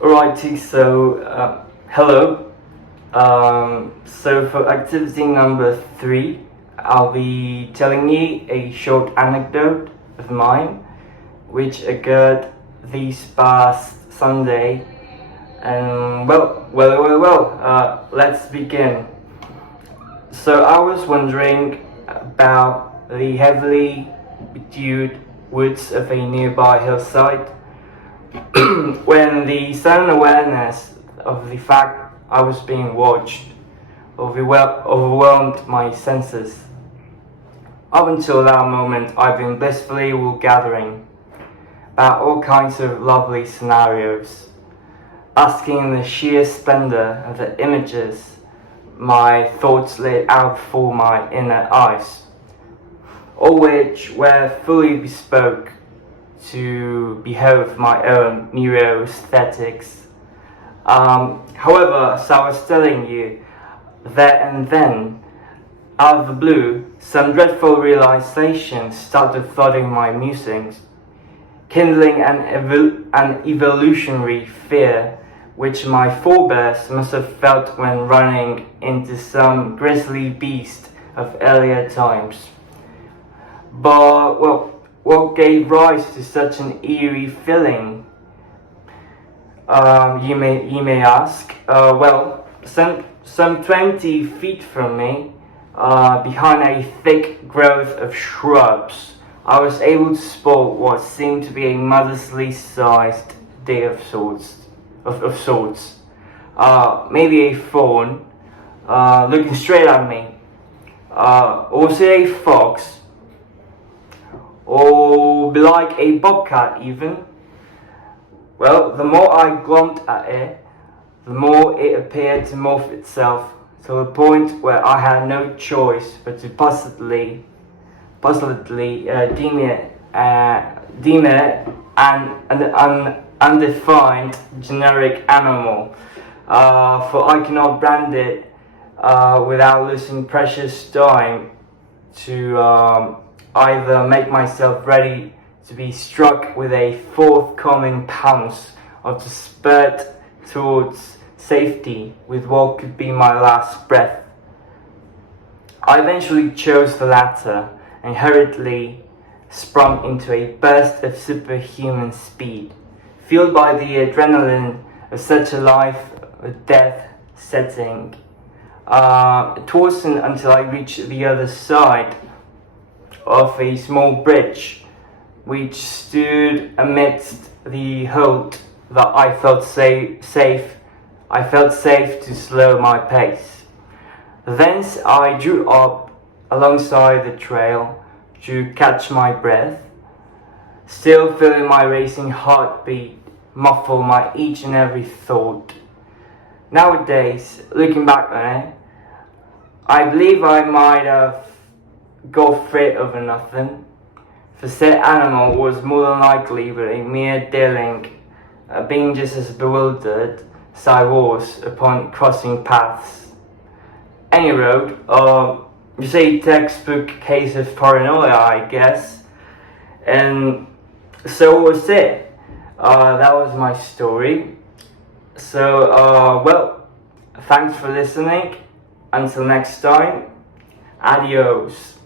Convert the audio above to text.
Alrighty, hello. So for activity number 3, I'll be telling you a short anecdote of mine, which occurred this past Sunday. And let's begin. So I was wondering about the heavily bedewed woods of a nearby hillside when the sudden awareness of the fact I was being watched overwhelmed my senses. Up until that moment, I've been blissfully woolgathering about all kinds of lovely scenarios, basking in the sheer splendor of the images my thoughts laid out before my inner eyes, all which were fully bespoke to behove my own neuroaesthetics. However, as I was telling you, there and then, out of the blue, some dreadful realization started flooding my musings, kindling an evolutionary fear which my forebears must have felt when running into some grisly beast of earlier times. But, what gave rise to such an eerie feeling? You may ask. Some 20 feet from me, behind a thick growth of shrubs, I was able to spot what seemed to be a modestly sized deer of sorts. Maybe a fawn, looking straight at me. Or was it a fox? Or belike a bobcat even? Well, the more I glommed at it, the more it appeared to morph itself to the point where I had no choice but to puzzledly deem it an undefined generic animal, for I cannot brand it without losing precious time to either make myself ready to be struck with a forthcoming pounce or to spurt towards safety with what could be my last breath. I eventually chose the latter and hurriedly sprung into a burst of superhuman speed, fueled by the adrenaline of such a life or death setting. It wasn't until I reached the other side of a small bridge which stood amidst the hold that I felt safe to slow my pace. Thence I drew up alongside the trail to catch my breath, still feeling my racing heartbeat muffle my each and every thought. Nowadays, looking back on it, I believe I might have got rid of nothing, for said animal was more than likely but a mere deerling, being just as bewildered as I was upon crossing paths. Any road, you say textbook case of paranoia, I guess. And so was it. That was my story. So, thanks for listening. Until next time, adios.